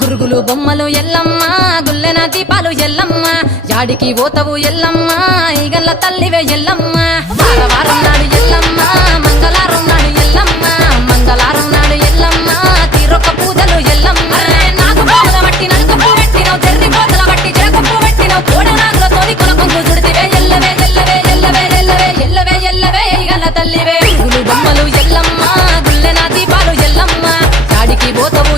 గురుగులు బొమ్మలు ఎల్లమ్మ గుల్లెన దీపాలు ఎల్లమ్మ యాడికి పోతవు ఎల్లమ్మ ఈగల్ల తల్లివే ఎల్లమ్మ వారం నాడు ఎల్లమ్మ మంగళవారం నాడు ఎల్లమ్మ మంగళవారం నాడు ఎల్లమ్మ తీరొక్క పూజలు ఎల్లమ్మ నాకు పూల బట్టి నలుగు పూ పెట్టినవు జర్రి పోతల బట్టి జరగప్పు పెట్టినవు కోడ నాగులతోని కొనకొంగు చుడితివే ఎల్లవే ఎల్లవే ఎల్లవే ఎల్లవే ఎల్లవే ఎల్లవే ఈగల్ల తల్లివే గురుగులు బొమ్మలు ఎల్లమ్మ గుల్లెన దీపాలు ఎల్లమ్మ యాడికి పోతవు